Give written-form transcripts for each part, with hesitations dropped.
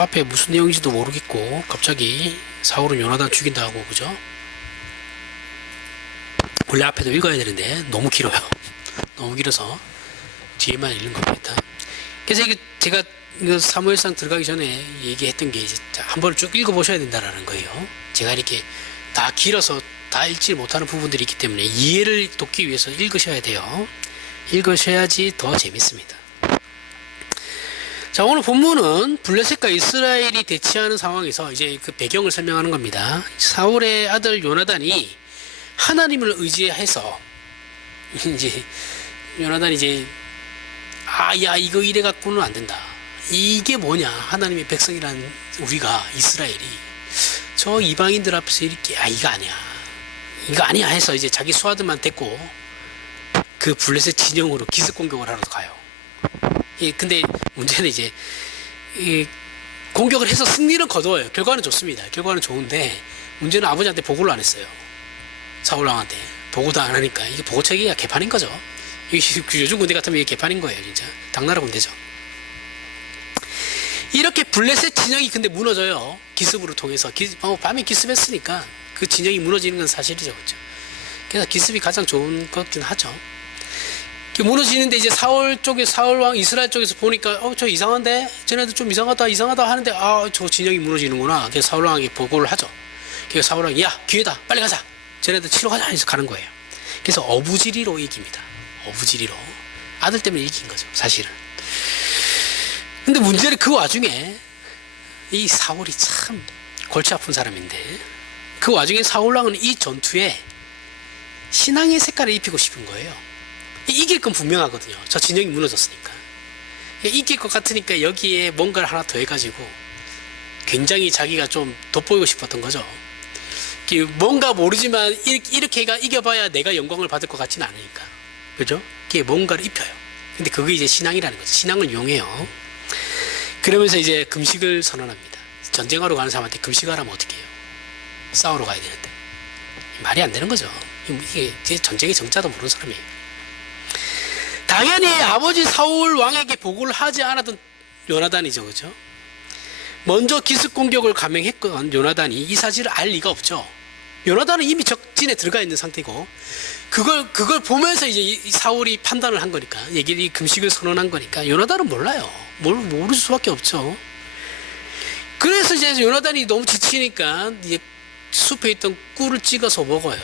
앞에 무슨 내용인지도 모르겠고 갑자기 사울은 요나단 죽인다고, 그죠? 원래 앞에도 읽어야 되는데 너무 길어요. 너무 길어서 뒤에만 읽는 겁니다. 그래서 이게 제가 사무엘상 들어가기 전에 얘기했던 게 이제 한 번을 쭉 읽어보셔야 된다라는 거예요. 제가 이렇게 다 길어서 다 읽지 못하는 부분들이 있기 때문에 이해를 돕기 위해서 읽으셔야 돼요. 읽으셔야지 더 재밌습니다. 자, 오늘 본문은 블레셋과 이스라엘이 대치하는 상황에서 이제 그 배경을 설명하는 겁니다. 사울의 아들 요나단이 하나님을 의지해서 이제 요나단이 이제 야 이거 이래 갖고는 안 된다. 이게 뭐냐? 하나님의 백성이란 우리가 이스라엘이 저 이방인들 앞에서 이렇게 이거 아니야. 이거 아니야 해서 이제 자기 수하들만 데리고 그 블레셋 진영으로 기습 공격을 하러 가요. 근데 문제는 이제 공격을 해서 승리는 거두어요. 결과는 좋습니다. 결과는 좋은데 문제는 아버지한테 보고를 안 했어요. 사울왕한테 보고도 안 하니까 이게 보고체계가 개판인 거죠. 요즘 군대 같으면 이게 개판인 거예요. 진짜 당나라 군대죠. 이렇게 블레셋 진영이 근데 무너져요. 기습으로 통해서 밤에 기습했으니까 그 진영이 무너지는 건 사실이죠. 그렇죠? 그래서 기습이 가장 좋은 거긴 하죠. 무너지는데 이제 사울왕 이스라엘 쪽에서 보니까 저 이상한데 쟤네들 좀 이상하다 하는데 저 진영이 무너지는구나. 그래서 사울왕에게 보고를 하죠. 그래서 사울왕이 야 기회다 빨리 가자. 쟤네들 치러 가자 해서 가는 거예요. 그래서 어부지리로 이깁니다. 어부지리로 아들 때문에 이긴 거죠 사실은. 근데 문제는 그 와중에 이 사울이 참 골치 아픈 사람인데 그 와중에 사울왕은 이 전투에 신앙의 색깔을 입히고 싶은 거예요. 이길 건 분명하거든요. 저 진영이 무너졌으니까. 이길 것 같으니까 여기에 뭔가를 하나 더 해가지고 굉장히 자기가 좀 돋보이고 싶었던 거죠. 뭔가 모르지만 이렇게 이겨봐야 내가 영광을 받을 것 같지는 않으니까. 그죠? 그게 뭔가를 입혀요. 근데 그게 이제 신앙이라는 거죠. 신앙을 이용해요. 그러면서 이제 금식을 선언합니다. 전쟁하러 가는 사람한테 금식하라면 어떻게 해요? 싸우러 가야 되는데. 말이 안 되는 거죠. 이게 전쟁의 정자도 모르는 사람이에요. 당연히 아버지 사울 왕에게 보고를 하지 않았던 요나단이죠. 그죠? 먼저 기습 공격을 감행했던 요나단이 이 사실을 알 리가 없죠. 요나단은 이미 적진에 들어가 있는 상태고 그걸 보면서 이제 이 사울이 판단을 한 거니까 얘기를 금식을 선언한 거니까 요나단은 몰라요. 모를 수밖에 없죠. 그래서 이제 요나단이 너무 지치니까 이제 숲에 있던 꿀을 찍어서 먹어요.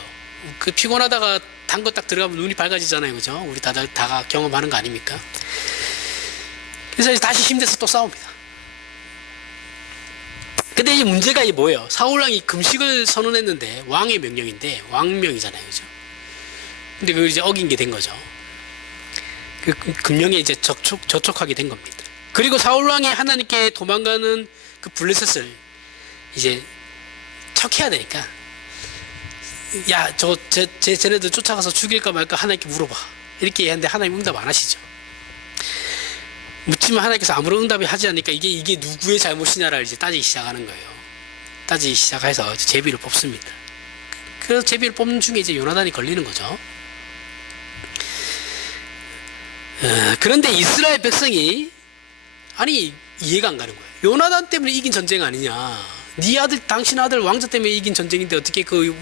그 피곤하다가 단 거 딱 들어가면 눈이 밝아지잖아요. 그죠? 우리 다가 경험하는 거 아닙니까? 그래서 다시 힘내서 또 싸웁니다. 근데 이제 문제가 이게 뭐예요? 사울왕이 금식을 선언했는데 왕의 명령인데 왕명이잖아요. 그죠? 근데 그걸 이제 어긴 게 된 거죠. 그 금령에 이제 저촉하게 된 겁니다. 그리고 사울왕이 하나님께 도망가는 그 블레셋을 이제 척해야 되니까 야, 쟤네들 쫓아가서 죽일까 말까 하나님께 물어봐. 이렇게 했는데 하나님 응답 안 하시죠. 묻지만 하나님께서 아무런 응답이 하지 않으니까 이게 누구의 잘못이냐를 이제 따지기 시작하는 거예요. 따지기 시작해서 제비를 뽑습니다. 그래서 제비를 뽑는 중에 이제 요나단이 걸리는 거죠. 그런데 이스라엘 백성이 이해가 안 가는 거예요. 요나단 때문에 이긴 전쟁 아니냐. 당신 아들 왕자 때문에 이긴 전쟁인데 어떻게 그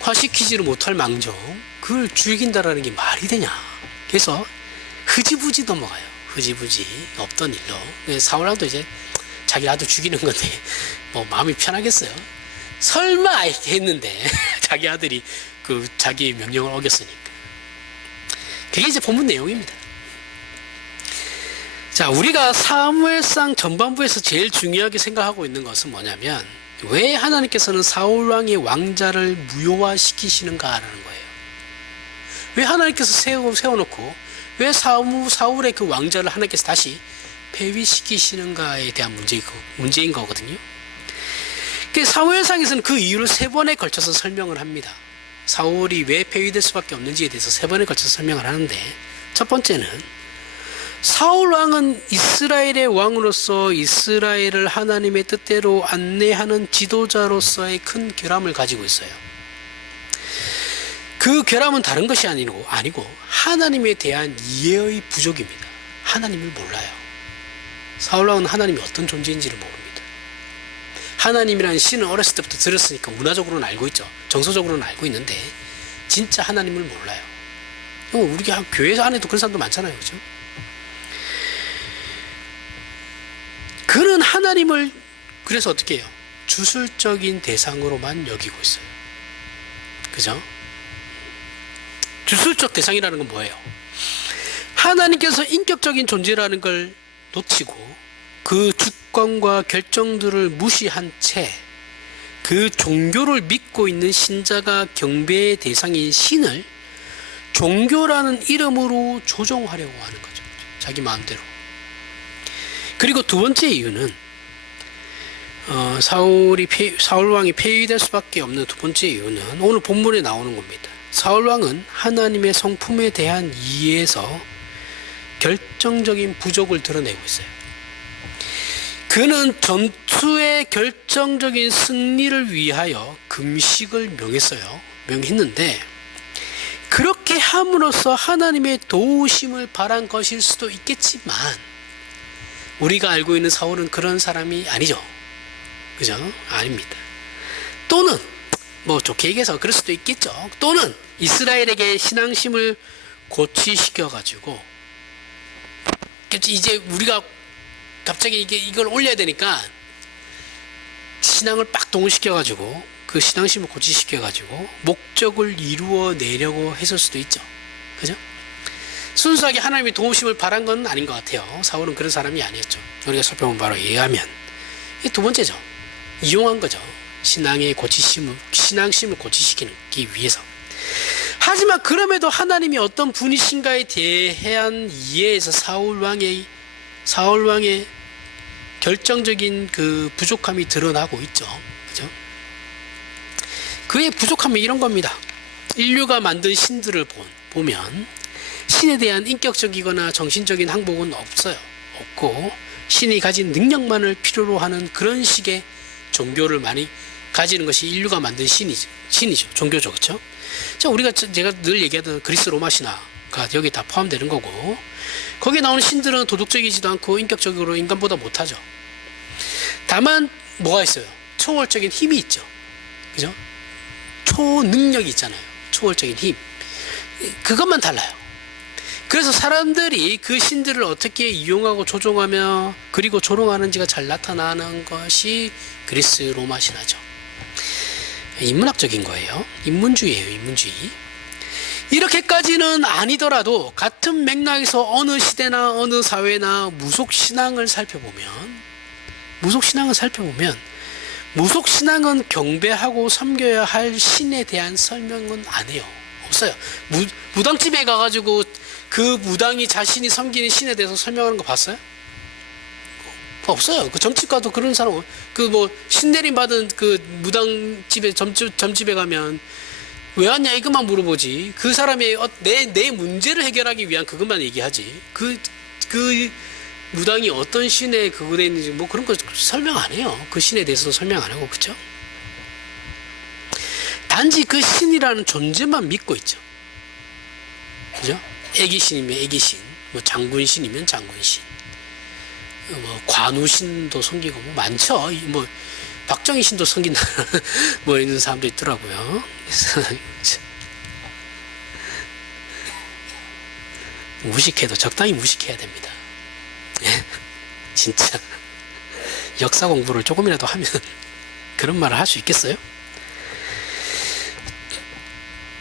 영웅화시키지를 못할 망정 그걸 죽인다라는 게 말이 되냐. 그래서 흐지부지 넘어가요. 흐지부지 없던 일로. 사울왕도 이제 자기 아들 죽이는 건데 뭐 마음이 편하겠어요. 설마 했는데 자기 아들이 그 자기의 명령을 어겼으니까. 그게 이제 본문 내용입니다. 자, 우리가 사무엘상 전반부에서 제일 중요하게 생각하고 있는 것은 뭐냐면 왜 하나님께서는 사울왕의 왕자를 무효화시키시는가라는 거예요. 왜 하나님께서 세워놓고 왜 사울의 그 왕자를 하나님께서 다시 폐위시키시는가에 대한 문제인 거거든요. 사무엘상에서는 그 이유를 3번에 걸쳐서 설명을 합니다. 사울이 왜 폐위될 수밖에 없는지에 대해서 3번에 걸쳐서 설명을 하는데 첫 번째는 사울왕은 이스라엘의 왕으로서 이스라엘을 하나님의 뜻대로 안내하는 지도자로서의 큰 결함을 가지고 있어요. 그 결함은 다른 것이 아니고 하나님에 대한 이해의 부족입니다. 하나님을 몰라요. 사울 왕은 하나님이 어떤 존재인지를 모릅니다. 하나님이라는 신을 어렸을 때부터 들었으니까 문화적으로는 알고 있죠. 정서적으로는 알고 있는데 진짜 하나님을 몰라요. 우리가 교회 안에도 그런 사람도 많잖아요. 그죠? 그는 하나님을 그래서 어떻게 해요? 주술적인 대상으로만 여기고 있어요. 그죠? 주술적 대상이라는 건 뭐예요? 하나님께서 인격적인 존재라는 걸 놓치고 그 주권과 결정들을 무시한 채 그 종교를 믿고 있는 신자가 경배의 대상인 신을 종교라는 이름으로 조종하려고 하는 거죠. 자기 마음대로. 그리고 두 번째 이유는 사울 왕이 폐위될 수밖에 없는 두 번째 이유는 오늘 본문에 나오는 겁니다. 사울 왕은 하나님의 성품에 대한 이해에서 결정적인 부족을 드러내고 있어요. 그는 전투의 결정적인 승리를 위하여 금식을 명했는데 그렇게 함으로써 하나님의 도우심을 바란 것일 수도 있겠지만 우리가 알고 있는 사울은 그런 사람이 아니죠. 그죠? 아닙니다. 또는 뭐 좋게 얘기해서 그럴 수도 있겠죠. 또는 이스라엘에게 신앙심을 고취시켜가지고 이제 우리가 갑자기 이걸 올려야 되니까 신앙을 빡 동원시켜가지고 그 신앙심을 고취시켜가지고 목적을 이루어내려고 했을 수도 있죠. 그죠? 순수하게 하나님의 도우심을 바란 건 아닌 것 같아요. 사울은 그런 사람이 아니었죠. 우리가 살펴본 바로 이해하면 이 두 번째죠. 이용한 거죠. 신앙심을 고취시키기 위해서. 하지만 그럼에도 하나님이 어떤 분이신가에 대한 이해에서 사울 왕의 결정적인 그 부족함이 드러나고 있죠. 그죠? 그의 부족함이 이런 겁니다. 인류가 만든 신들을 보면 신에 대한 인격적이거나 정신적인 항복은 없고 신이 가진 능력만을 필요로 하는 그런 식의 종교를 많이 가지는 것이 인류가 만든 신이죠. 종교죠. 그렇죠? 자, 제가 늘 얘기하던 그리스 로마 신화가 여기 다 포함되는 거고 거기에 나오는 신들은 도덕적이지도 않고 인격적으로 인간보다 못하죠. 다만 뭐가 있어요? 초월적인 힘이 있죠. 그죠? 초능력이 있잖아요. 초월적인 힘. 그것만 달라요. 그래서 사람들이 그 신들을 어떻게 이용하고 조종하며 그리고 조롱하는지가 잘 나타나는 것이 그리스 로마 신화죠. 인문학적인 거예요. 인문주의예요. 인문주의. 이렇게까지는 아니더라도 같은 맥락에서 어느 시대나 어느 사회나 무속신앙을 살펴보면 무속신앙은 경배하고 섬겨야 할 신에 대한 설명은 안 해요. 없어요. 무당집에 가가지고 그 무당이 자신이 섬기는 신에 대해서 설명하는 거 봤어요? 없어요. 그 점집가도 그런 사람, 신내림 받은 그 무당집에 점집에 가면 왜 왔냐 이것만 물어보지. 그 사람의 내 문제를 해결하기 위한 그것만 얘기하지. 그 무당이 어떤 신에 그거 돼 있는지 뭐 그런 거 설명 안 해요. 그 신에 대해서도 설명 안 하고. 그렇죠? 단지 그 신이라는 존재만 믿고 있죠. 그죠? 애기신이면 애기신, 뭐 장군신이면 장군신, 뭐 관우신도 섬기고 뭐 많죠. 뭐 박정희 신도 섬긴다 뭐 있는 사람도 있더라고요. 무식해도 적당히 무식해야 됩니다. 진짜 역사 공부를 조금이라도 하면 그런 말을 할 수 있겠어요?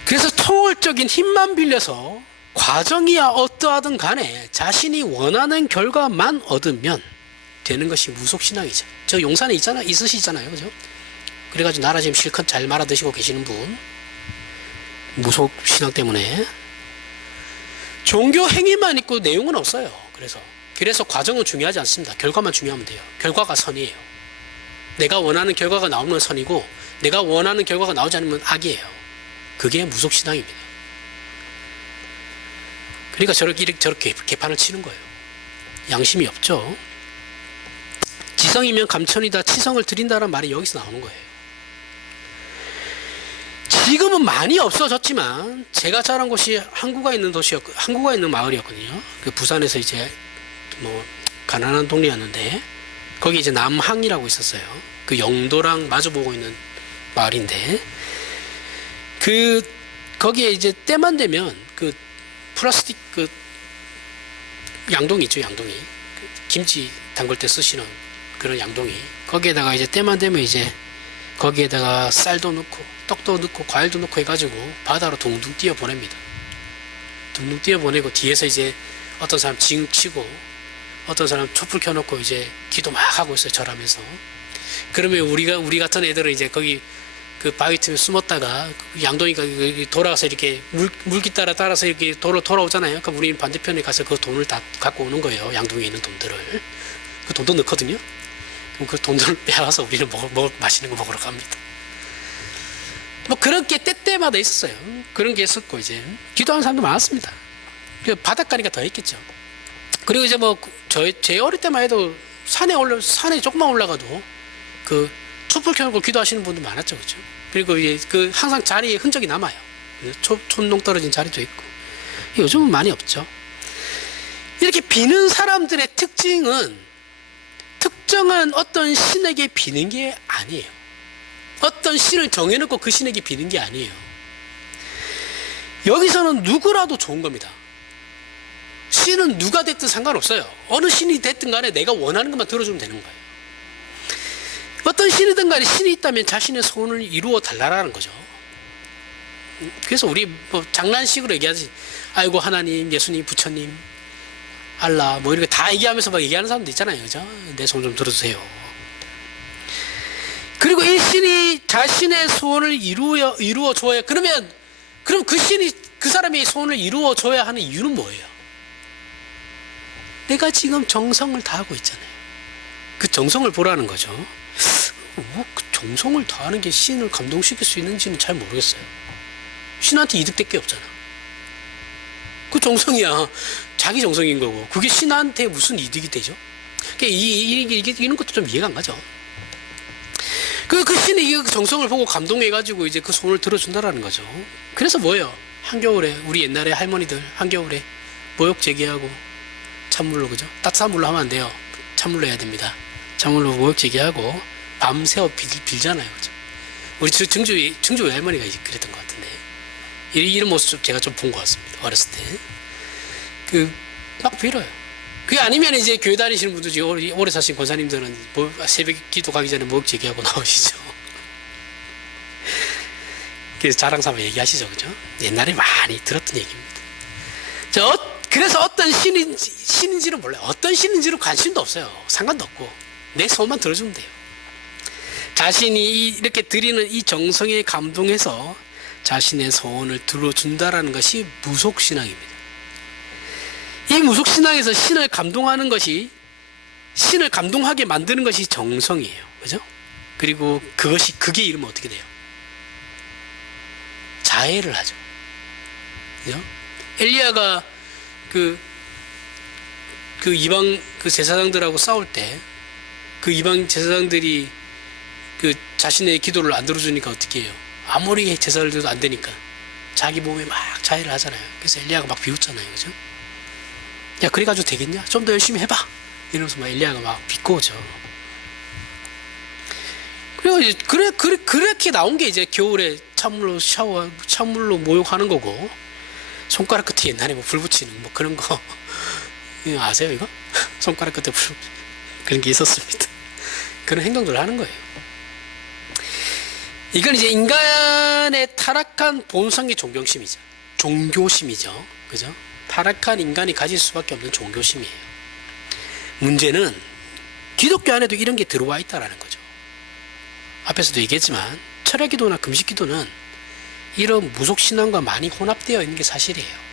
그래서 초월적인 힘만 빌려서 과정이야 어떠하든 간에 자신이 원하는 결과만 얻으면 되는 것이 무속신앙이죠. 저 용산에 있으시잖아요. 그죠? 그래가지고 나라 지금 실컷 잘 말아 드시고 계시는 분. 무속신앙 때문에. 종교 행위만 있고 내용은 없어요. 그래서 과정은 중요하지 않습니다. 결과만 중요하면 돼요. 결과가 선이에요. 내가 원하는 결과가 나오면 선이고 내가 원하는 결과가 나오지 않으면 악이에요. 그게 무속신앙입니다. 그러니까 저렇게 개판을 치는 거예요. 양심이 없죠. 지성이면 감천이다, 치성을 드린다는 말이 여기서 나오는 거예요. 지금은 많이 없어졌지만 제가 자란 곳이 항구가 있는 마을이었거든요. 그 부산에서 이제 뭐 가난한 동네였는데 거기 이제 남항이라고 있었어요. 그 영도랑 마주보고 있는 마을인데 거기에 이제 때만 되면 그 플라스틱 그 양동이 있죠, 양동이. 김치 담글 때 쓰시는 그런 양동이. 거기에다가 이제 때만 되면 이제 거기에다가 쌀도 넣고 떡도 넣고 과일도 넣고 해가지고 바다로 둥둥 뛰어 보냅니다. 둥둥 뛰어 보내고 뒤에서 이제 어떤 사람 징 치고 어떤 사람 촛불 켜놓고 이제 기도 막 하고 있어요, 절하면서. 그러면 우리 같은 애들은 이제 거기 그 바위 틈에 숨었다가 양동이가 돌아가서 이렇게 물기 따라서 이렇게 돌아오잖아요. 그럼 우리는 반대편에 가서 그 돈을 다 갖고 오는 거예요. 양동이에 있는 돈들을. 그 돈도 넣거든요. 그럼 그 돈들을 빼와서 우리는 맛있는 거 먹으러 갑니다. 뭐 그런 게 때때마다 있었어요. 그런 게 있었고 이제 기도하는 사람도 많았습니다. 바닷가니까 더 있겠죠. 그리고 이제 뭐 제 어릴 때만 해도 산에 조금만 올라가도 그 촛불 켜놓고 기도하시는 분도 많았죠, 그렇죠? 그리고 이제 그 항상 자리에 흔적이 남아요. 촌농 떨어진 자리도 있고. 요즘은 많이 없죠. 이렇게 비는 사람들의 특징은 특정한 어떤 신에게 비는 게 아니에요. 어떤 신을 정해놓고 그 신에게 비는 게 아니에요. 여기서는 누구라도 좋은 겁니다. 신은 누가 됐든 상관없어요. 어느 신이 됐든 간에 내가 원하는 것만 들어주면 되는 거예요. 어떤 신이든 간에 신이 있다면 자신의 소원을 이루어 달라라는 거죠. 그래서 우리 뭐 장난식으로 얘기하지, 아이고 하나님, 예수님, 부처님, 알라 뭐 이렇게 다 얘기하면서 막 얘기하는 사람도 있잖아요, 그죠? 내 소원 좀 들어주세요. 그리고 이 신이 자신의 소원을 이루어 줘야, 그럼 그 신이 그 사람의 소원을 이루어 줘야 하는 이유는 뭐예요? 내가 지금 정성을 다하고 있잖아요. 그 정성을 보라는 거죠. 그 정성을 다하는 게 신을 감동시킬 수 있는지는 잘 모르겠어요. 신한테 이득될 게 없잖아. 그 정성이야 자기 정성인 거고, 그게 신한테 무슨 이득이 되죠? 이런 것도 좀 이해가 안 가죠. 그 신이 그 정성을 보고 감동해가지고 이제 그 소원을 들어준다라는 거죠. 그래서 뭐예요? 한겨울에 우리 옛날에 할머니들 한겨울에 모욕 제기하고 찬물로, 그죠? 따뜻한 물로 하면 안 돼요. 찬물로 해야 됩니다. 찬물로 모욕 제기하고 밤새워 빌잖아요, 그죠? 우리 증주 외할머니가 그랬던 것 같은데, 이런 모습 제가 좀 본 것 같습니다. 어렸을 때 막 빌어요. 그게 아니면 이제 교회 다니시는 분들, 오래 사신 권사님들은 새벽 기도 가기 전에 모욕 제기하고 나오시죠. 그래서 자랑 삼아 얘기하시죠, 그죠? 옛날에 많이 들었던 얘기입니다. 그래서 어떤 신인지는 몰라요. 어떤 신인지는 관심도 없어요. 상관도 없고 내 소원만 들어주면 돼요. 자신이 이렇게 드리는 이 정성에 감동해서 자신의 소원을 들어준다라는 것이 무속신앙입니다. 이 무속신앙에서 신을 감동하는 것이, 신을 감동하게 만드는 것이 정성이에요. 그죠? 그리고 그게 이르면 어떻게 돼요? 자해를 하죠. 그죠? 엘리야가 그 이방 제사장들하고 싸울 때 그 이방 제사장들이 그 자신의 기도를 안 들어주니까 어떻게 해요? 아무리 제사를 드려도 안 되니까 자기 몸에 막 자해를 하잖아요. 그래서 엘리야가 막 비웃잖아요, 그죠? 야, 그래가지고 되겠냐? 좀 더 열심히 해봐. 이러면서 막 엘리야가 막 비꼬죠. 그리고 이제 그렇게 나온 게 이제 겨울에 찬물로 모욕하는 거고, 손가락 끝에 옛날에 뭐 불 붙이는 뭐 그런 거 아세요, 이거? 손가락 끝에 불 그런 게 있었습니다. 그런 행동들을 하는 거예요. 이건 이제 인간의 타락한 본성의 종교심이죠. 그죠? 타락한 인간이 가질 수밖에 없는 종교심이에요. 문제는 기독교 안에도 이런 게 들어와 있다라는 거죠. 앞에서도 얘기했지만 철야 기도나 금식 기도는 이런 무속 신앙과 많이 혼합되어 있는 게 사실이에요.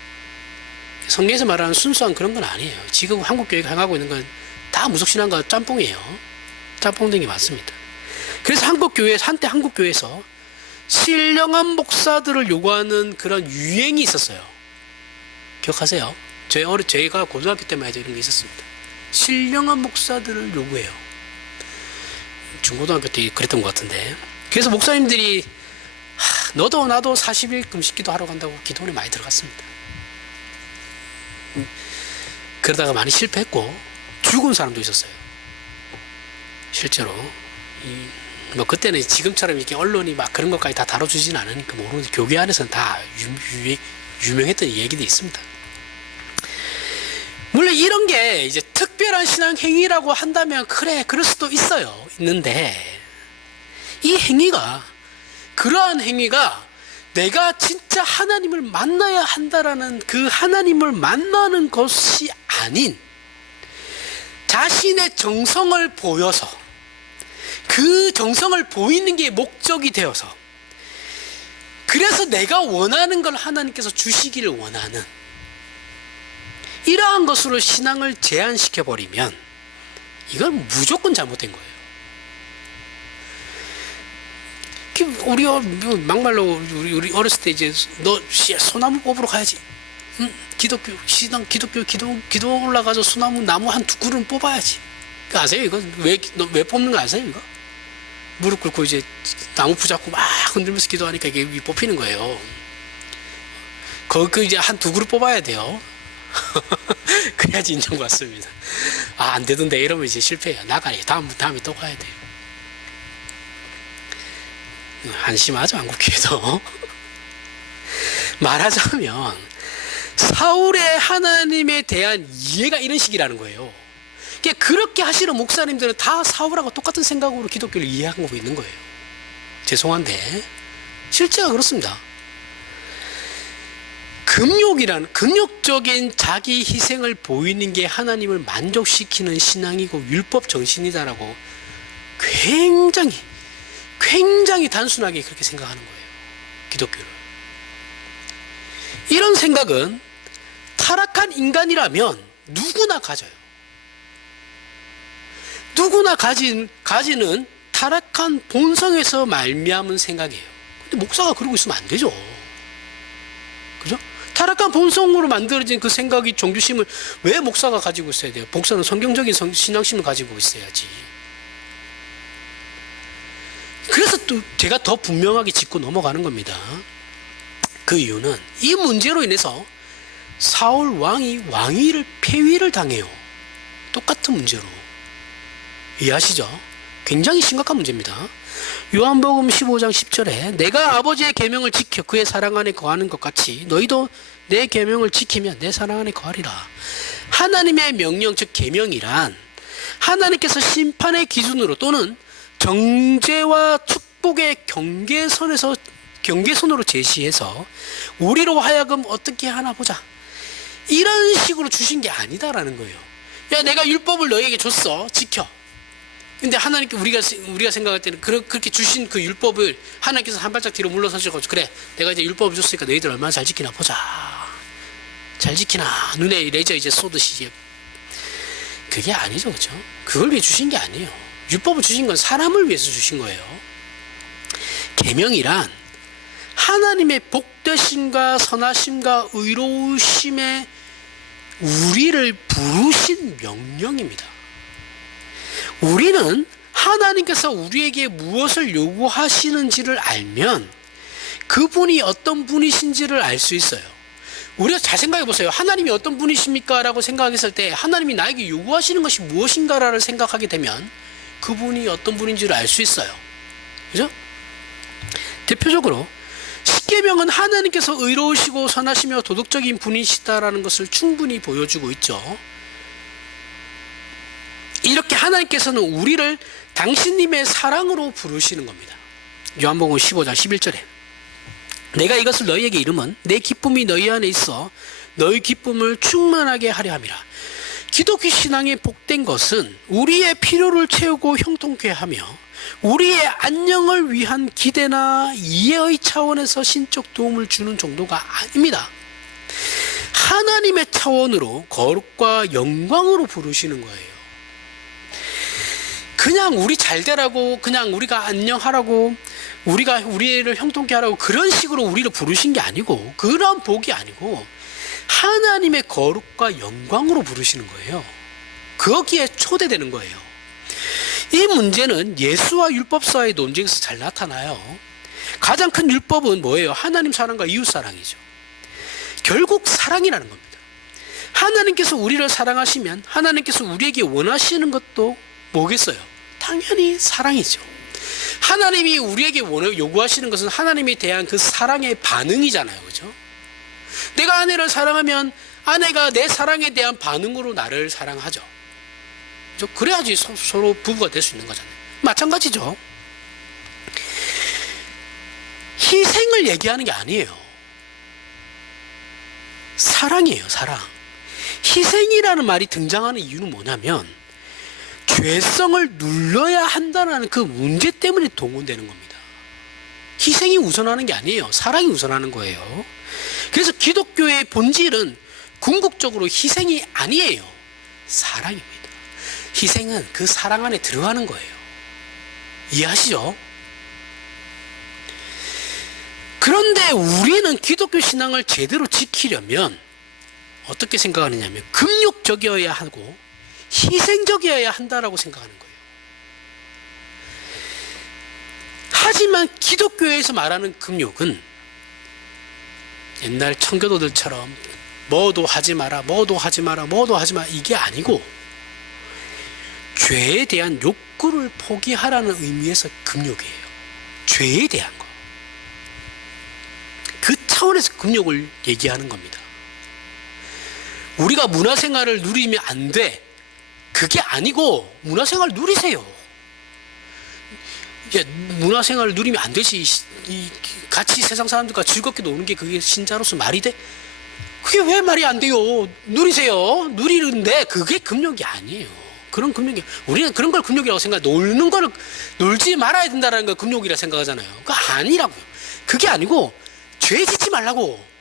성경에서 말하는 순수한 그런 건 아니에요. 지금 한국 교회가 행하고 있는 건 다 무속 신앙과 짬뽕이에요. 짬뽕된 게 맞습니다. 그래서 한때 한국 교회에서 신령한 목사들을 요구하는 그런 유행이 있었어요. 기억하세요? 저희가 고등학교 때만 해도 이런 게 있었습니다. 신령한 목사들을 요구해요. 중고등학교 때 그랬던 것 같은데. 그래서 목사님들이 너도 나도 40일 금식기도 하러 간다고 기도원에 많이 들어갔습니다. 그러다가 많이 실패했고 죽은 사람도 있었어요. 실제로. 뭐 그때는 지금처럼 이렇게 언론이 막 그런 것까지 다 다뤄주진 않으니까 모르는데 교회 안에서는 다 유명했던 얘기도 있습니다. 물론 이런 게 이제 특별한 신앙 행위라고 한다면 그래 그럴 수도 있는데 이 행위가 그러한 행위가 내가 진짜 하나님을 만나야 한다라는 그 하나님을 만나는 것이 아닌 자신의 정성을 보여서 그 정성을 보이는 게 목적이 되어서 그래서 내가 원하는 걸 하나님께서 주시기를 원하는 이러한 것으로 신앙을 제한시켜버리면 이건 무조건 잘못된 거예요. 우리 막말로 우리 어렸을 때 이제 너 소나무 뽑으러 가야지. 응? 기독교 올라가서 소나무 나무 한 두 그루는 뽑아야지. 아세요 이거? 왜 뽑는 거 아세요 이거? 무릎 꿇고 이제 나무 붙잡고 막 흔들면서 기도하니까 이게 뽑히는 거예요. 그 이제 한 두 그루 뽑아야 돼요. 그래야지 인정받습니다. 안 되던데 이러면 이제 실패해요. 나가요. 다음에 또 가야 돼요. 한심하죠, 한국교회도. 말하자면 사울의 하나님에 대한 이해가 이런 식이라는 거예요. 그렇게 하시는 목사님들은 다 사울하고 똑같은 생각으로 기독교를 이해하고 있는 거예요. 죄송한데 실제가 그렇습니다. 금욕적인 자기 희생을 보이는 게 하나님을 만족시키는 신앙이고 율법 정신이다라고 굉장히 단순하게 그렇게 생각하는 거예요. 기독교를. 이런 생각은 타락한 인간이라면 누구나 가져요. 누구나 가지는 타락한 본성에서 말미암은 생각이에요. 근데 목사가 그러고 있으면 안 되죠. 그죠? 타락한 본성으로 만들어진 그 생각이 종교심을 왜 목사가 가지고 있어야 돼요? 목사는 성경적인 신앙심을 가지고 있어야지. 그래서 또 제가 더 분명하게 짚고 넘어가는 겁니다. 그 이유는 이 문제로 인해서 사울 왕이 폐위를 당해요. 똑같은 문제로. 이해하시죠? 굉장히 심각한 문제입니다. 요한복음 15장 10절에 내가 아버지의 계명을 지켜 그의 사랑 안에 거하는 것 같이 너희도 내 계명을 지키면 내 사랑 안에 거하리라. 하나님의 명령 즉 계명이란 하나님께서 심판의 기준으로 또는 정죄와 축복의 경계선으로 제시해서 우리로 하여금 어떻게 하나 보자 이런 식으로 주신 게 아니다라는 거예요. 야, 내가 율법을 너에게 줬어, 지켜. 근데 하나님께 우리가 생각할 때는 그렇게 주신 그 율법을 하나님께서 한 발짝 뒤로 물러서셔서 그래, 내가 이제 율법을 줬으니까 너희들 얼마나 잘 지키나 보자. 잘 지키나 눈에 레저 이제 쏘듯이. 그게 아니죠, 그렇죠? 그걸 위해 주신 게 아니에요. 율법을 주신 건 사람을 위해서 주신 거예요. 계명이란 하나님의 복되심과 선하심과 의로우심에 우리를 부르신 명령입니다. 우리는 하나님께서 우리에게 무엇을 요구하시는지를 알면 그분이 어떤 분이신지를 알 수 있어요. 우리가 잘 생각해 보세요. 하나님이 어떤 분이십니까? 라고 생각했을 때 하나님이 나에게 요구하시는 것이 무엇인가를 생각하게 되면 그분이 어떤 분인지를 알 수 있어요. 그죠? 대표적으로 십계명은 하나님께서 의로우시고 선하시며 도덕적인 분이시다라는 것을 충분히 보여주고 있죠. 이렇게 하나님께서는 우리를 당신님의 사랑으로 부르시는 겁니다. 요한복음 15장 11절에 내가 이것을 너희에게 이름은 내 기쁨이 너희 안에 있어 너희 기쁨을 충만하게 하려 함이라. 기독교 신앙의 복된 것은 우리의 필요를 채우고 형통케 하며 우리의 안녕을 위한 기대나 이해의 차원에서 신적 도움을 주는 정도가 아닙니다. 하나님의 차원으로 거룩과 영광으로 부르시는 거예요. 그냥 우리 잘 되라고, 그냥 우리가 안녕하라고, 우리가 우리를 형통케 하라고 그런 식으로 우리를 부르신 게 아니고, 그런 복이 아니고 하나님의 거룩과 영광으로 부르시는 거예요. 거기에 초대되는 거예요. 이 문제는 예수와 율법사의 논쟁에서 잘 나타나요. 가장 큰 율법은 뭐예요? 하나님 사랑과 이웃 사랑이죠. 결국 사랑이라는 겁니다. 하나님께서 우리를 사랑하시면 하나님께서 우리에게 원하시는 것도 뭐겠어요? 당연히 사랑이죠. 하나님이 우리에게 요구하시는 것은 하나님에 대한 그 사랑의 반응이잖아요. 그죠? 내가 아내를 사랑하면 아내가 내 사랑에 대한 반응으로 나를 사랑하죠. 그죠? 그래야지 서로 부부가 될 수 있는 거잖아요. 마찬가지죠. 희생을 얘기하는 게 아니에요. 사랑이에요, 사랑. 희생이라는 말이 등장하는 이유는 뭐냐면 죄성을 눌러야 한다는 그 문제 때문에 동원되는 겁니다. 희생이 우선하는 게 아니에요. 사랑이 우선하는 거예요. 그래서 기독교의 본질은 궁극적으로 희생이 아니에요. 사랑입니다. 희생은 그 사랑 안에 들어가는 거예요. 이해하시죠? 그런데 우리는 기독교 신앙을 제대로 지키려면 어떻게 생각하느냐면 금욕적이어야 하고 희생적이어야 한다라고 생각하는 거예요. 하지만 기독교에서 말하는 금욕은 옛날 청교도들처럼 뭐도 하지 마라, 뭐도 하지 마라, 뭐도 하지 마라 이게 아니고 죄에 대한 욕구를 포기하라는 의미에서 금욕이에요. 죄에 대한 거. 그 차원에서 금욕을 얘기하는 겁니다. 우리가 문화생활을 누리면 안 돼. 그게 아니고 문화생활 누리세요. 문화생활을 누리면 안 되지. 같이 세상 사람들과 즐겁게 노는 게 그게 신자로서 말이 돼? 그게 왜 말이 안 돼요? 누리세요. 누리는데 그게 금욕이 아니에요. 그런 금욕이, 우리는 그런 걸 금욕이라고 생각해. 노는 거를 놀지 말아야 된다는 걸 금욕이라 생각하잖아요. 그거 아니라고요. 그게 아니고 죄 짓지 말라고.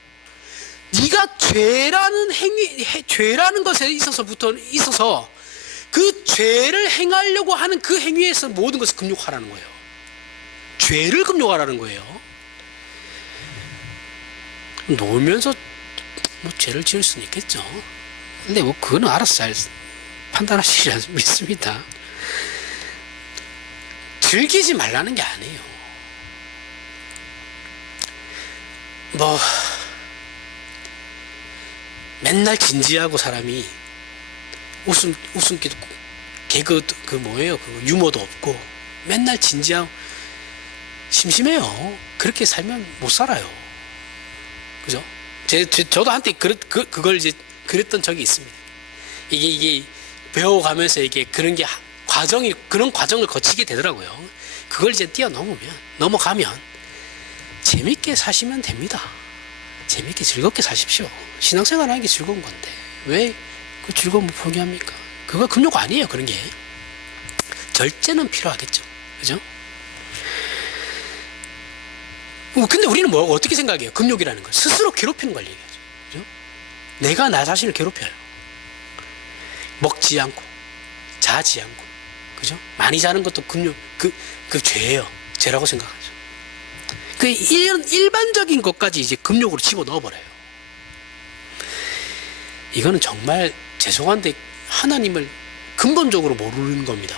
네가 죄라는 죄라는 것에 있어서 그 죄를 행하려고 하는 그 행위에서 모든 것을 금욕하라는 거예요. 죄를 금욕하라는 거예요. 놀면서 뭐 죄를 지을 수는 있겠죠. 근데 뭐 그거는 알아서 잘 판단하시리라 믿습니다. 즐기지 말라는 게 아니에요. 뭐 맨날 진지하고 사람이 웃음기도 개그 그 뭐예요? 그 유머도 없고 맨날 진지하고 심심해요. 그렇게 살면 못 살아요. 그죠? 저도 한때 그걸 이제 그랬던 적이 있습니다. 이게 배워가면서 이게 그런 과정을 거치게 되더라고요. 그걸 이제 넘어가면 재밌게 사시면 됩니다. 재밌게 즐겁게 사십시오. 신앙생활 하는 게 즐거운 건데 왜 그 즐거움을 포기합니까? 그거 금욕 아니에요. 그런 게 절제는 필요하겠죠. 그죠? 근데 우리는 어떻게 생각해요? 금욕이라는 걸 스스로 괴롭히는 걸 얘기하죠. 그죠? 내가 나 자신을 괴롭혀요. 먹지 않고 자지 않고, 그죠? 많이 자는 것도 금욕, 그 죄예요. 죄라고 생각하죠. 그 일반적인 것까지 이제 금욕으로 집어 넣어버려요. 이거는 정말 죄송한데 하나님을 근본적으로 모르는 겁니다.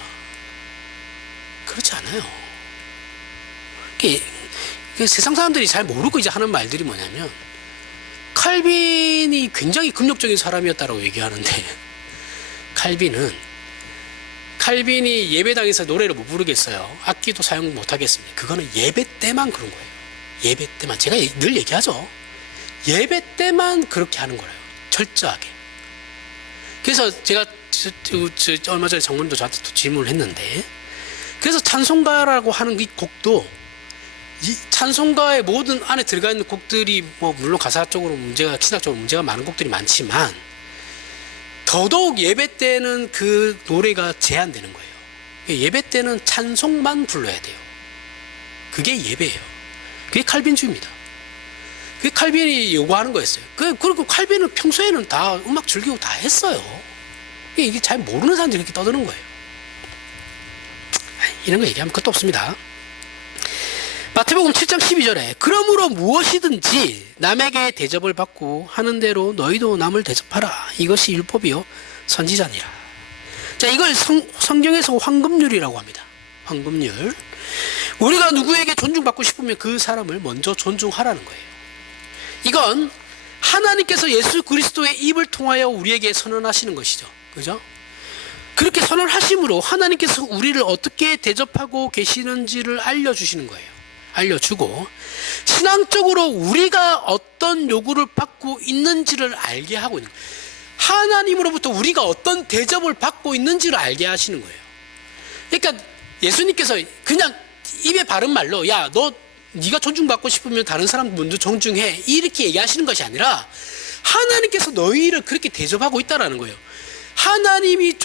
그렇지 않아요. 세상 사람들이 잘 모르고 이제 하는 말들이 뭐냐면 칼빈이 굉장히 금욕적인 사람이었다라고 얘기하는데 칼빈이 예배당에서 노래를 못 부르겠어요. 악기도 사용 못 하겠습니다. 그거는 예배 때만 그런 거예요. 예배 때만. 제가 늘 얘기하죠. 예배 때만 그렇게 하는 거예요. 철저하게. 그래서 제가 얼마 전에 장모님도 저한테 또 질문을 했는데, 그래서 찬송가라고 하는 이 곡도 이 찬송가의 모든 안에 들어가 있는 곡들이 뭐 물론 가사적으로 신학적으로 문제가 많은 곡들이 많지만 더더욱 예배 때는 그 노래가 제한되는 거예요. 예배 때는 찬송만 불러야 돼요. 그게 예배예요. 그게 칼빈주의입니다. 그게 칼빈이 요구하는 거였어요. 그리고 칼빈은 평소에는 다 음악 즐기고 다 했어요. 이게 잘 모르는 사람들이 그렇게 떠드는 거예요. 이런 거 얘기하면 끝도 없습니다. 마태복음 7장 12절에 그러므로 무엇이든지 남에게 대접을 받고 하는 대로 너희도 남을 대접하라. 이것이 율법이요 선지자니라. 자, 이걸 성경에서 황금률이라고 합니다. 황금률. 우리가 누구에게 존중받고 싶으면 그 사람을 먼저 존중하라는 거예요. 이건 하나님께서 예수 그리스도의 입을 통하여 우리에게 선언하시는 것이죠. 그죠? 그렇게 선언하심으로 하나님께서 우리를 어떻게 대접하고 계시는지를 알려주시는 거예요. 알려주고 신앙적으로 우리가 어떤 요구를 받고 있는지를 알게 하고 있는 거예요. 하나님으로부터 우리가 어떤 대접을 받고 있는지를 알게 하시는 거예요. 그러니까 예수님께서 그냥 입에 바른 말로 야, 네가 존중받고 싶으면 다른 사람 먼저 존중해 이렇게 얘기하시는 것이 아니라 하나님께서 너희를 그렇게 대접하고 있다라는 거예요. 하나님이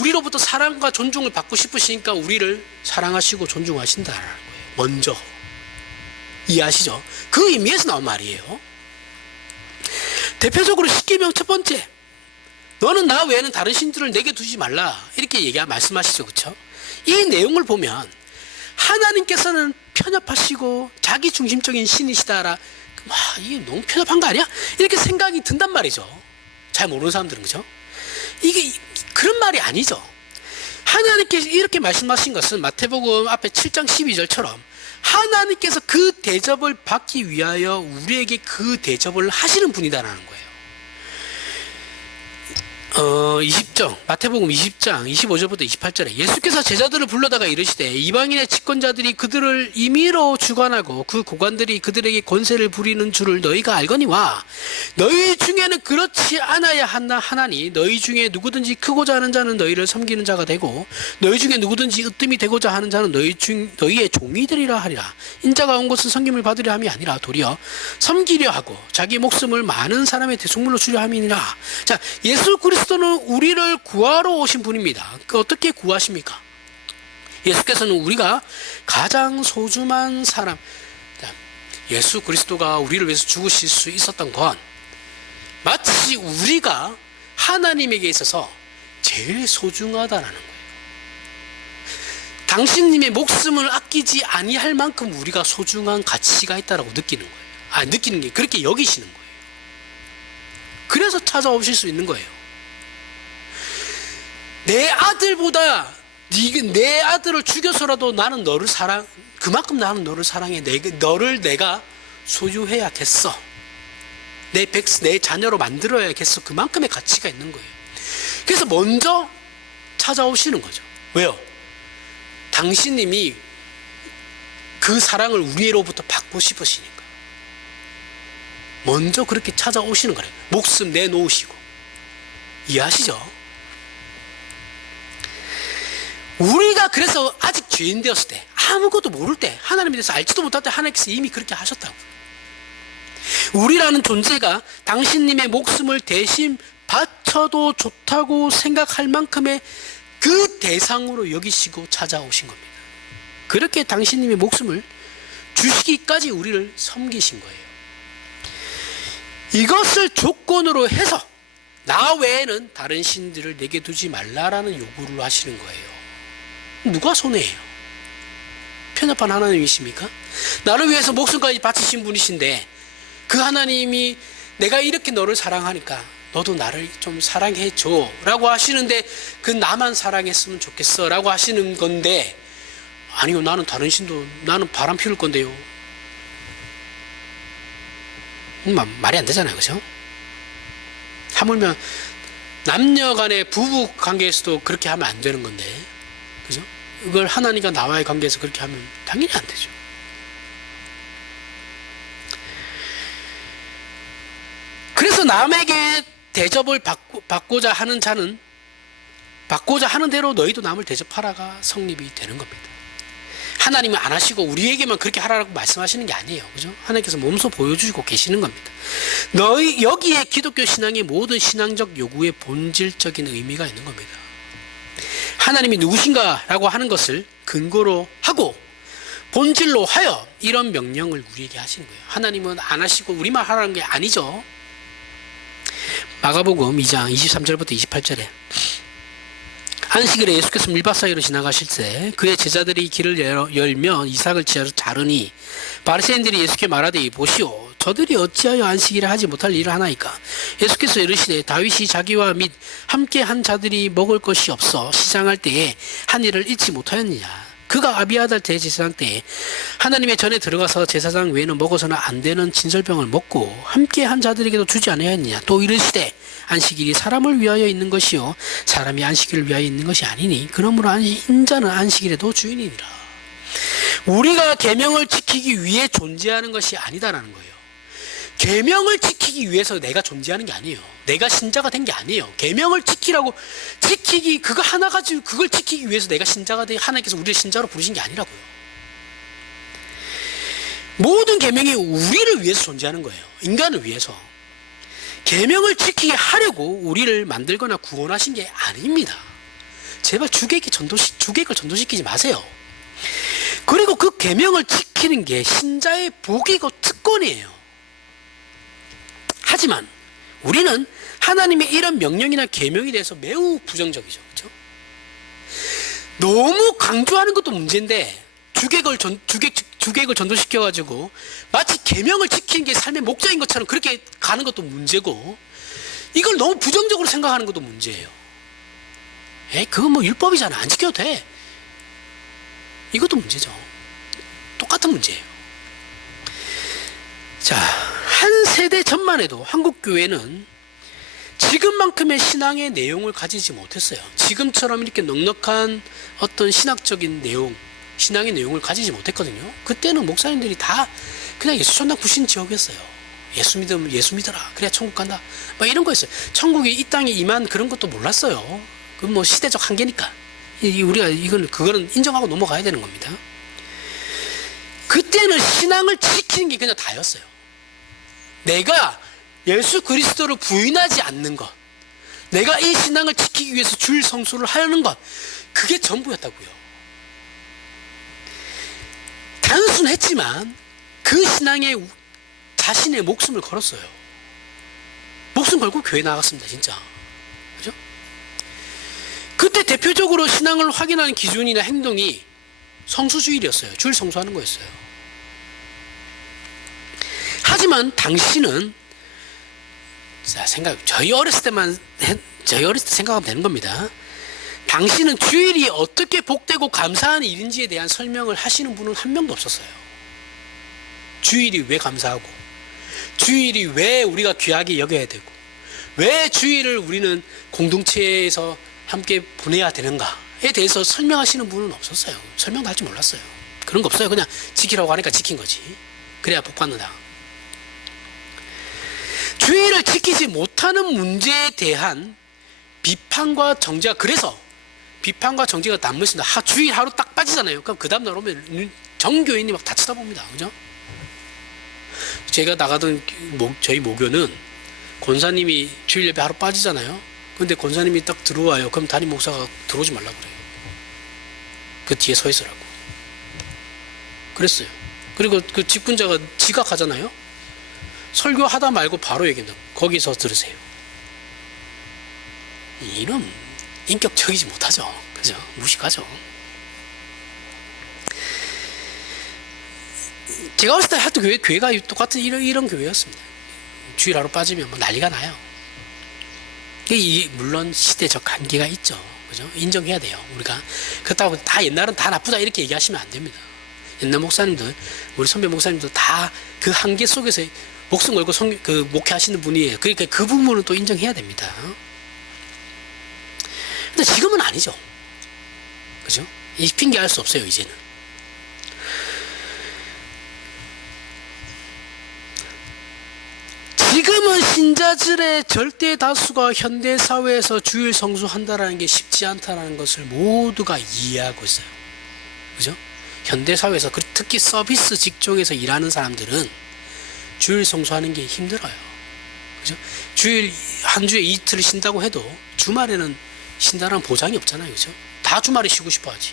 우리로부터 사랑과 존중을 받고 싶으시니까 우리를 사랑하시고 존중하신다라는 거예요. 먼저 이해하시죠? 그 의미에서 나온 말이에요. 대표적으로 십계명 첫 번째, 너는 나 외에는 다른 신들을 내게 두지 말라 이렇게 말씀하시죠. 그렇죠? 이 내용을 보면 하나님께서는 편협하시고 자기 중심적인 신이시다라, 이게 너무 편협한 거 아니야? 이렇게 생각이 든단 말이죠. 잘 모르는 사람들은. 그죠? 이게 그런 말이 아니죠. 하나님께서 이렇게 말씀하신 것은 마태복음 앞에 7장 12절처럼 하나님께서 그 대접을 받기 위하여 우리에게 그 대접을 하시는 분이다라는 거예요. 20장 마태복음 20장 25절부터 28절에 예수께서 제자들을 불러다가 이르시되 이방인의 집권자들이 그들을 임의로 주관하고 그 고관들이 그들에게 권세를 부리는 줄을 너희가 알거니와 너희 중에는 그렇지 않아야 하나니 너희 중에 누구든지 크고자 하는 자는 너희를 섬기는 자가 되고 너희 중에 누구든지 으뜸이 되고자 하는 자는 너희의 종이 되리라 하리라. 인자가 온 것은 섬김을 받으려 함이 아니라 도리어 섬기려 하고 자기 목숨을 많은 사람의 대속물로 주려 함이니라. 자, 예수 그리스도는 우리를 구하러 오신 분입니다. 어떻게 구하십니까? 예수께서는 우리가 가장 소중한 사람, 예수 그리스도가 우리를 위해서 죽으실 수 있었던 건 마치 우리가 하나님에게 있어서 제일 소중하다라는 거예요. 당신님의 목숨을 아끼지 아니할 만큼 우리가 소중한 가치가 있다라고 느끼는 거예요. 느끼는 게 그렇게 여기시는 거예요. 그래서 찾아오실 수 있는 거예요. 내 아들보다 내 아들을 죽여서라도 나는 너를 그만큼 나는 너를 사랑해. 너를 내가 소유해야겠어. 내 자녀로 만들어야겠어. 그만큼의 가치가 있는 거예요. 그래서 먼저 찾아오시는 거죠. 왜요? 당신님이 그 사랑을 우리로부터 받고 싶으시니까. 먼저 그렇게 찾아오시는 거예요. 목숨 내놓으시고. 이해하시죠? 우리가 그래서 아직 죄인 되었을 때, 아무것도 모를 때, 하나님에 대해서 알지도 못할 때 하나님께서 이미 그렇게 하셨다고. 우리라는 존재가 당신님의 목숨을 대신 바쳐도 좋다고 생각할 만큼의 그 대상으로 여기시고 찾아오신 겁니다. 그렇게 당신님의 목숨을 주시기까지 우리를 섬기신 거예요. 이것을 조건으로 해서 나 외에는 다른 신들을 내게 두지 말라라는 요구를 하시는 거예요. 누가 손해예요? 편협한 하나님이십니까? 나를 위해서 목숨까지 바치신 분이신데 그 하나님이 내가 이렇게 너를 사랑하니까 너도 나를 좀 사랑해줘 라고 하시는데 그 나만 사랑했으면 좋겠어 라고 하시는 건데 아니요, 나는 다른 신도 나는 바람 피울 건데요. 말이 안 되잖아요. 그죠? 하물며 남녀 간의 부부 관계에서도 그렇게 하면 안 되는 건데, 그죠? 이걸 하나님과 나와의 관계에서 그렇게 하면 당연히 안 되죠. 그래서 남에게 대접을 받고자 하는 자는 받고자 하는 대로 너희도 남을 대접하라가 성립이 되는 겁니다. 하나님은 안 하시고 우리에게만 그렇게 하라고 말씀하시는 게 아니에요. 그죠? 하나님께서 몸소 보여주시고 계시는 겁니다. 여기에 기독교 신앙의 모든 신앙적 요구의 본질적인 의미가 있는 겁니다. 하나님이 누구신가라고 하는 것을 근거로 하고 본질로 하여 이런 명령을 우리에게 하시는 거예요. 하나님은 안 하시고 우리만 하라는 게 아니죠. 마가복음 2장 23절부터 28절에 안식일에 예수께서 밀밭 사이로 지나가실 때 그의 제자들이 길을 열며 이삭을 자르니 바리새인들이 예수께 말하되 보시오 저들이 어찌하여 안식일에 하지 못할 일을 하나이까. 예수께서 이르시되 다윗이 자기와 및 함께 한 자들이 먹을 것이 없어 시장할 때에 한 일을 잊지 못하였느냐. 그가 아비아달 대제사장 때에 하나님의 전에 들어가서 제사장 외에는 먹어서는 안 되는 진설병을 먹고 함께 한 자들에게도 주지 아니하였느냐. 또 이르시되 안식일이 사람을 위하여 있는 것이요 사람이 안식일을 위하여 있는 것이 아니니 그러므로 인자는 안식일에도 주인이니라. 우리가 계명을 지키기 위해 존재하는 것이 아니다라는 거예요. 계명을 지키기 위해서 내가 존재하는 게 아니에요. 내가 신자가 된 게 아니에요. 계명을 지키기 그거 하나 가지고 그걸 지키기 위해서 내가 신자가 돼 하나님께서 우리를 신자로 부르신 게 아니라고요. 모든 계명이 우리를 위해서 존재하는 거예요. 인간을 위해서. 계명을 지키게 하려고 우리를 만들거나 구원하신 게 아닙니다. 제발 주객을 전도시키지 마세요. 그리고 그 계명을 지키는 게 신자의 복이고 특권이에요. 하지만 우리는 하나님의 이런 명령이나 계명에 대해서 매우 부정적이죠. 그렇죠? 너무 강조하는 것도 문제인데 주객을 전도시켜가지고 마치 계명을 지키는 게 삶의 목적인 것처럼 그렇게 가는 것도 문제고 이걸 너무 부정적으로 생각하는 것도 문제예요. 그건 뭐 율법이잖아. 안 지켜도 돼. 이것도 문제죠. 똑같은 문제예요. 자, 한 세대 전만 해도 한국 교회는 지금만큼의 신앙의 내용을 가지지 못했어요. 지금처럼 이렇게 넉넉한 어떤 신학적인 내용, 신앙의 내용을 가지지 못했거든요. 그때는 목사님들이 다 그냥 예수 천당 부신 지역이었어요. 예수 믿으면 예수 믿어라. 그래야 천국 간다. 막 이런 거였어요. 천국이 이 땅에 임한 그런 것도 몰랐어요. 그건 뭐 시대적 한계니까. 우리가 그거는 인정하고 넘어가야 되는 겁니다. 그때는 신앙을 지키는 게 그냥 다였어요. 내가 예수 그리스도를 부인하지 않는 것, 내가 이 신앙을 지키기 위해서 주일 성수를 하려는 것, 그게 전부였다고요. 단순했지만 그 신앙에 자신의 목숨을 걸었어요. 목숨 걸고 교회 나갔습니다. 진짜. 그죠? 그때 대표적으로 신앙을 확인하는 기준이나 행동이 성수주일이었어요. 주일 성수하는 거였어요. 하지만 당신은 저희 어렸을 때 생각하면 되는 겁니다. 당신은 주일이 어떻게 복되고 감사한 일인지에 대한 설명을 하시는 분은 한 명도 없었어요. 주일이 왜 감사하고, 주일이 왜 우리가 귀하게 여겨야 되고, 왜 주일을 우리는 공동체에서 함께 보내야 되는가에 대해서 설명하시는 분은 없었어요. 설명도 할 줄 몰랐어요. 그런 거 없어요. 그냥 지키라고 하니까 지킨 거지. 그래야 복 받는다. 주일을 지키지 못하는 문제에 대한 비판과 정죄가, 그래서 비판과 정죄가 남무했습니다. 주일 하루 딱 빠지잖아요. 그럼 그 다음날 오면 정교인이 막 다 쳐다봅니다. 그죠? 제가 나가던 저희 모교는 권사님이 주일 예배 하루 빠지잖아요. 근데 권사님이 딱 들어와요. 그럼 담임 목사가 들어오지 말라고 그래요. 그 뒤에 서 있으라고. 그랬어요. 그리고 그 직분자가 지각하잖아요. 설교하다 말고 바로 얘기한다. 거기서 들으세요. 이런 인격적이지 못하죠. 그죠? 무식하죠. 제가 어렸을 때 하여튼 교회가 똑같은 이런 교회였습니다. 주일 하루 빠지면 뭐 난리가 나요. 물론 시대적 한계가 있죠. 그죠? 인정해야 돼요. 우리가. 그렇다고 다 옛날은 다 나쁘다 이렇게 얘기하시면 안 됩니다. 옛날 목사님들, 우리 선배 목사님들 다 그 한계 속에서 목숨 걸고 목회하시는 분이에요. 그러니까 그 부분은 또 인정해야 됩니다. 근데 지금은 아니죠. 그죠? 이 핑계 할 수 없어요, 이제는. 지금은 신자들의 절대 다수가 현대 사회에서 주일 성수한다라는 게 쉽지 않다라는 것을 모두가 이해하고 있어요. 그죠? 현대 사회에서 특히 서비스 직종에서 일하는 사람들은 주일 성수하는 게 힘들어요. 그죠? 한 주에 이틀을 쉰다고 해도 주말에는 쉰다는 보장이 없잖아요. 그죠? 다 주말에 쉬고 싶어 하지.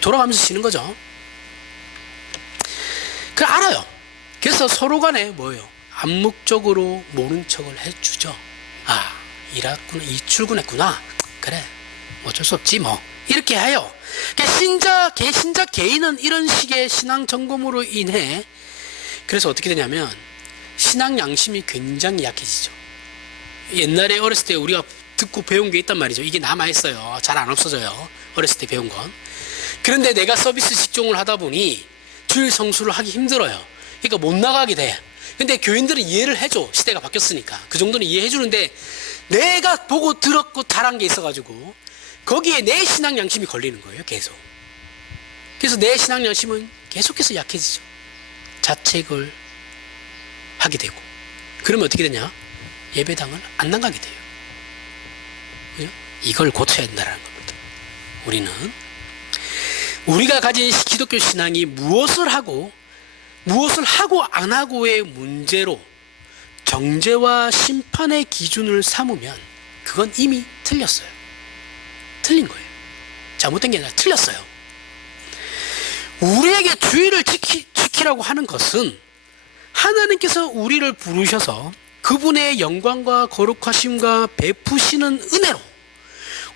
돌아가면서 쉬는 거죠. 그걸 알아요. 그래서 서로 간에 뭐예요? 암묵적으로 모른 척을 해주죠. 아, 일했구나, 출근했구나. 그래, 어쩔 수 없지 뭐. 이렇게 해요. 그러니까 신자 개인은 이런 식의 신앙 점검으로 인해 그래서 어떻게 되냐면 신앙 양심이 굉장히 약해지죠. 옛날에 어렸을 때 우리가 듣고 배운 게 있단 말이죠. 이게 남아있어요. 잘 안 없어져요. 어렸을 때 배운 건. 그런데 내가 서비스 직종을 하다 보니 주일 성수를 하기 힘들어요. 그러니까 못 나가게 돼. 근데 교인들은 이해를 해줘. 시대가 바뀌었으니까. 그 정도는 이해해 주는데 내가 보고 들었고 잘한 게 있어가지고 거기에 내 신앙 양심이 걸리는 거예요. 계속. 그래서 내 신앙 양심은 계속해서 약해지죠. 자책을 하게 되고. 그러면 어떻게 되냐? 예배당을 안 나가게 돼요. 그죠? 이걸 고쳐야 된다는 겁니다. 우리가 가진 기독교 신앙이 무엇을 하고 안 하고의 문제로 정죄와 심판의 기준을 삼으면 그건 이미 틀렸어요. 틀린 거예요. 잘못된 게 아니라 틀렸어요. 우리에게 주의를 지키라고 하는 것은 하나님께서 우리를 부르셔서 그분의 영광과 거룩하심과 베푸시는 은혜로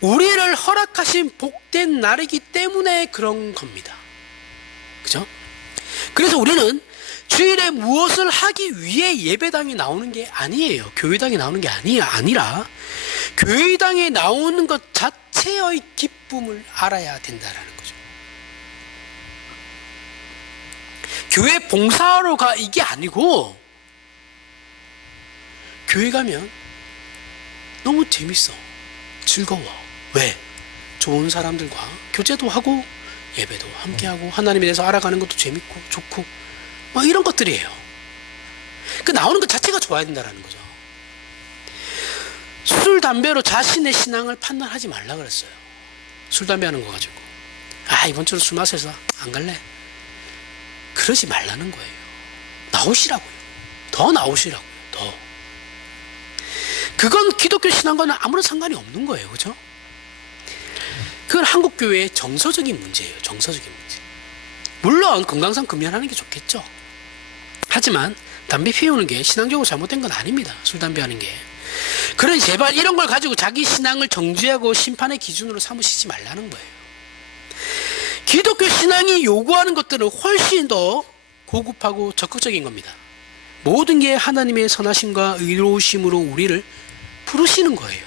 우리를 허락하신 복된 날이기 때문에 그런 겁니다. 그죠? 그래서 우리는 주일에 무엇을 하기 위해 예배당에 나오는 게 아니에요. 교회당에 나오는 게 아니라 교회당에 나오는 것 자체의 기쁨을 알아야 된다라는 거죠. 교회 봉사하러 가 이게 아니고 교회 가면 너무 재밌어. 즐거워. 왜? 좋은 사람들과 교제도 하고 예배도 함께하고 하나님에 대해서 알아가는 것도 재밌고 좋고 뭐 이런 것들이에요. 그 나오는 것 자체가 좋아야 된다는 거죠. 술, 담배로 자신의 신앙을 판단하지 말라 그랬어요. 술, 담배 하는 거 가지고 이번 주로 술 마셔서 안 갈래. 그러지 말라는 거예요. 나오시라고요. 더 나오시라고요. 더. 그건 기독교 신앙과는 아무런 상관이 없는 거예요. 그죠? 그건 한국교회의 정서적인 문제예요. 정서적인 문제. 물론 건강상 금연하는 게 좋겠죠. 하지만 담배 피우는 게 신앙적으로 잘못된 건 아닙니다. 술, 담배 하는 게. 그러니 제발 이런 걸 가지고 자기 신앙을 정죄하고 심판의 기준으로 삼으시지 말라는 거예요. 기독교 신앙이 요구하는 것들은 훨씬 더 고급하고 적극적인 겁니다. 모든 게 하나님의 선하심과 의로우심으로 우리를 부르시는 거예요.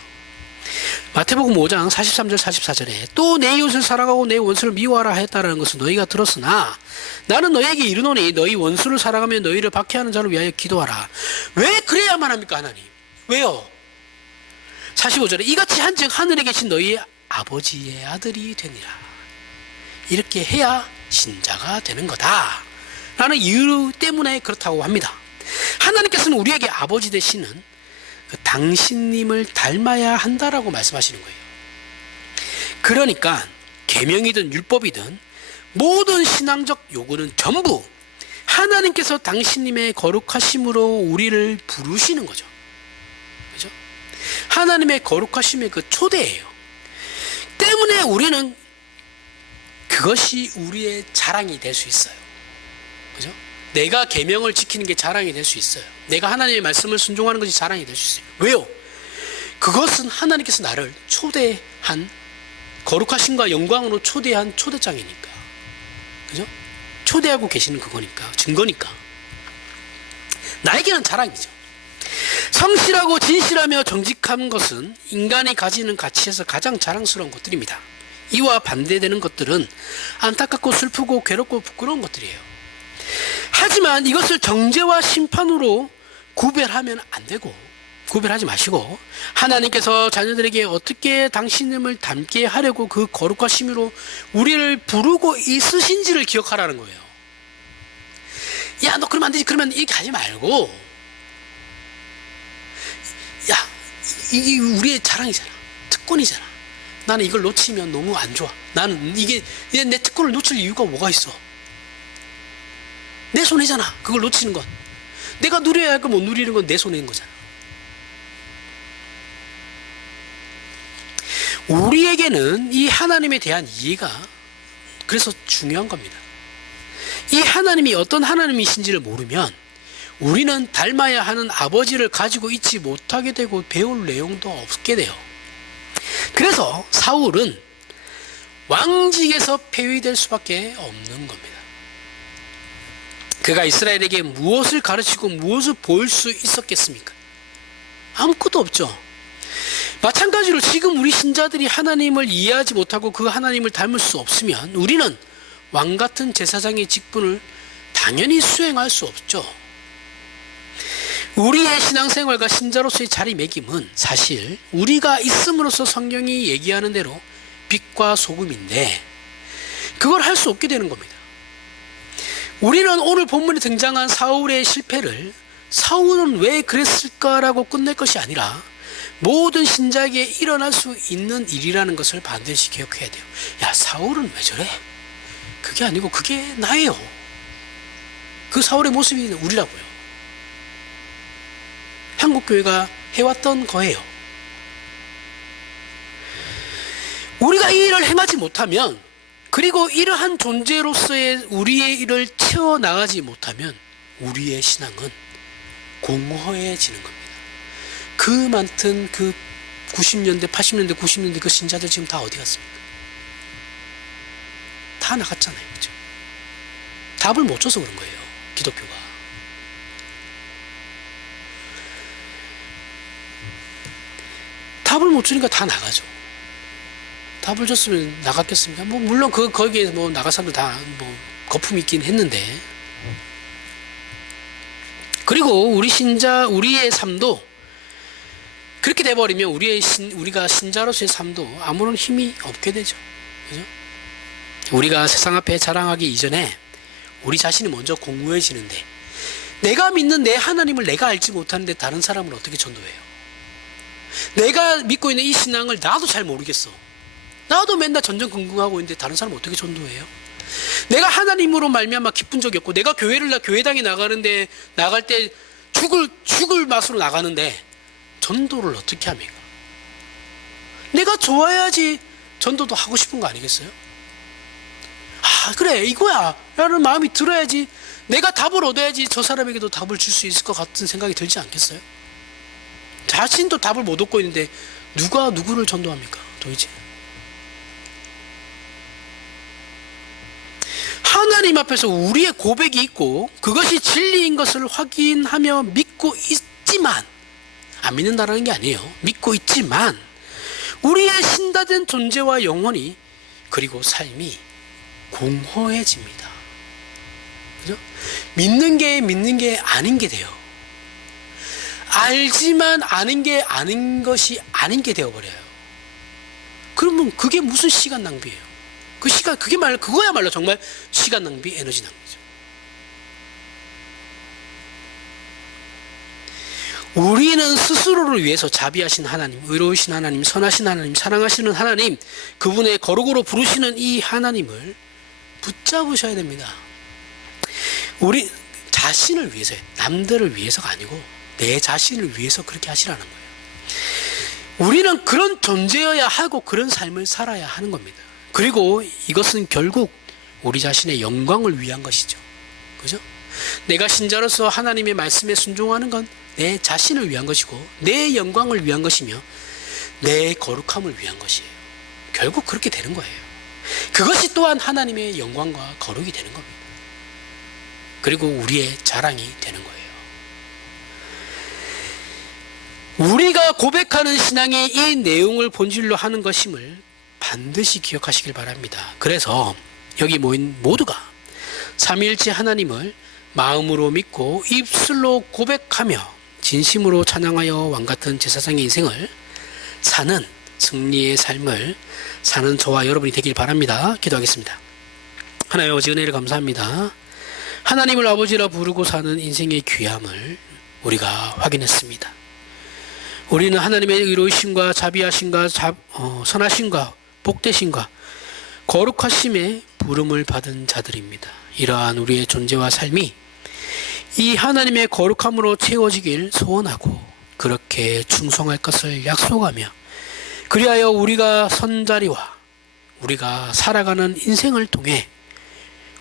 마태복음 5장 43절 44절에 또 내 이웃을 사랑하고 내 원수를 미워하라 했다라는 것을 너희가 들었으나 나는 너희에게 이르노니 너희 원수를 사랑하며 너희를 박해하는 자를 위하여 기도하라. 왜 그래야만 합니까 하나님? 왜요? 45절에 이같이 한즉 하늘에 계신 너희 아버지의 아들이 되니라. 이렇게 해야 신자가 되는 거다 라는 이유 때문에 그렇다고 합니다. 하나님께서는 우리에게 아버지 되시는 그 당신님을 닮아야 한다라고 말씀하시는 거예요. 그러니까 계명이든 율법이든 모든 신앙적 요구는 전부 하나님께서 당신님의 거룩하심으로 우리를 부르시는 거죠. 그죠? 하나님의 거룩하심의 그 초대예요. 때문에 우리는 그것이 우리의 자랑이 될 수 있어요. 그죠? 내가 계명을 지키는 게 자랑이 될 수 있어요. 내가 하나님의 말씀을 순종하는 것이 자랑이 될 수 있어요. 왜요? 그것은 하나님께서 나를 초대한 거룩하심과 영광으로 초대한 초대장이니까. 그죠? 초대하고 계시는 그거니까, 증거니까. 나에게는 자랑이죠. 성실하고 진실하며 정직한 것은 인간이 가지는 가치에서 가장 자랑스러운 것들입니다. 이와 반대되는 것들은 안타깝고 슬프고 괴롭고 부끄러운 것들이에요. 하지만 이것을 정죄와 심판으로 구별하면 안 되고, 구별하지 마시고 하나님께서 자녀들에게 어떻게 당신을 닮게 하려고 그 거룩하심으로 우리를 부르고 있으신지를 기억하라는 거예요. 야, 너 그러면 안 되지. 그러면 이렇게 하지 말고, 야, 이게 우리의 자랑이잖아. 특권이잖아. 나는 이걸 놓치면 너무 안 좋아. 나는 이게 내 특권을 놓칠 이유가 뭐가 있어? 내 손해잖아. 그걸 놓치는 건. 내가 누려야 할 거 못 누리는 건 내 손해인 거잖아. 우리에게는 이 하나님에 대한 이해가 그래서 중요한 겁니다. 이 하나님이 어떤 하나님이신지를 모르면 우리는 닮아야 하는 아버지를 가지고 있지 못하게 되고 배울 내용도 없게 돼요. 그래서 사울은 왕직에서 폐위될 수밖에 없는 겁니다. 그가 이스라엘에게 무엇을 가르치고 무엇을 보일 수 있었겠습니까? 아무것도 없죠. 마찬가지로 지금 우리 신자들이 하나님을 이해하지 못하고 그 하나님을 닮을 수 없으면 우리는 왕같은 제사장의 직분을 당연히 수행할 수 없죠. 우리의 신앙생활과 신자로서의 자리매김은 사실 우리가 있음으로써 성경이 얘기하는 대로 빛과 소금인데 그걸 할 수 없게 되는 겁니다. 우리는 오늘 본문에 등장한 사울의 실패를 사울은 왜 그랬을까라고 끝낼 것이 아니라 모든 신자에게 일어날 수 있는 일이라는 것을 반드시 기억해야 돼요. 야, 사울은 왜 저래? 그게 아니고 그게 나예요. 그 사울의 모습이 우리라고요. 한국교회가 해왔던 거예요. 우리가 이 일을 행하지 못하면, 그리고 이러한 존재로서의 우리의 일을 채워나가지 못하면 우리의 신앙은 공허해지는 겁니다. 그 많던 그 90년대, 80년대, 90년대 그 신자들 지금 다 어디 갔습니까? 다 나갔잖아요. 그죠? 답을 못 줘서 그런 거예요. 기독교가. 답을 못 주니까 다 나가죠. 답을 줬으면 나갔겠습니까? 뭐 물론 거기에 뭐 나갈 사람들 다 뭐 거품이 있긴 했는데. 그리고 우리 신자, 우리의 삶도 그렇게 돼버리면 우리가 신자로서의 삶도 아무런 힘이 없게 되죠. 그죠? 우리가 세상 앞에 자랑하기 이전에 우리 자신이 먼저 공허해지는데, 내가 믿는 내 하나님을 내가 알지 못하는데 다른 사람을 어떻게 전도해요? 내가 믿고 있는 이 신앙을 나도 잘 모르겠어. 나도 맨날 전전긍긍하고 있는데 다른 사람 어떻게 전도해요? 내가 하나님으로 말미암아 기쁜 적이 없고, 내가 교회당에 나갈 때 죽을 맛으로 나가는데 전도를 어떻게 합니까? 내가 좋아야지 전도도 하고 싶은 거 아니겠어요? 아, 그래, 이거야 라는 마음이 들어야지, 내가 답을 얻어야지 저 사람에게도 답을 줄 수 있을 것 같은 생각이 들지 않겠어요? 자신도 답을 못 얻고 있는데 누가 누구를 전도합니까? 도대체. 하나님 앞에서 우리의 고백이 있고 그것이 진리인 것을 확인하며 믿고 있지만, 안 믿는다라는 게 아니에요. 믿고 있지만 우리의 신다된 존재와 영혼이, 그리고 삶이 공허해집니다. 그죠? 믿는 게 아닌 게 돼요. 알지만 아는 게 아닌 것이 아닌 게 되어버려요. 그러면 그게 무슨 시간 낭비예요? 그거야말로 정말 시간 낭비, 에너지 낭비죠. 우리는 스스로를 위해서 자비하신 하나님, 의로우신 하나님, 선하신 하나님, 사랑하시는 하나님, 그분의 거룩으로 부르시는 이 하나님을 붙잡으셔야 됩니다. 우리 자신을 위해서요. 남들을 위해서가 아니고 내 자신을 위해서 그렇게 하시라는 거예요. 우리는 그런 존재여야 하고 그런 삶을 살아야 하는 겁니다. 그리고 이것은 결국 우리 자신의 영광을 위한 것이죠. 그죠? 내가 신자로서 하나님의 말씀에 순종하는 건 내 자신을 위한 것이고 내 영광을 위한 것이며 내 거룩함을 위한 것이에요. 결국 그렇게 되는 거예요. 그것이 또한 하나님의 영광과 거룩이 되는 겁니다. 그리고 우리의 자랑이 되는 거예요. 우리가 고백하는 신앙이 이 내용을 본질로 하는 것임을 반드시 기억하시길 바랍니다. 그래서 여기 모인 모두가 삼위일체 하나님을 마음으로 믿고 입술로 고백하며 진심으로 찬양하여 왕같은 제사장의 인생을 사는 승리의 삶을 사는 저와 여러분이 되길 바랍니다. 기도하겠습니다. 하나님 아버지, 은혜를 감사합니다. 하나님을 아버지라 부르고 사는 인생의 귀함을 우리가 확인했습니다. 우리는 하나님의 의로우심과 자비하심과 선하심과 복되심과 거룩하심의 부름을 받은 자들입니다. 이러한 우리의 존재와 삶이 이 하나님의 거룩함으로 채워지길 소원하고 그렇게 충성할 것을 약속하며, 그리하여 우리가 선 자리와 우리가 살아가는 인생을 통해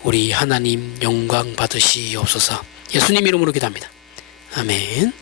우리 하나님 영광 받으시옵소서. 예수님 이름으로 기도합니다. 아멘.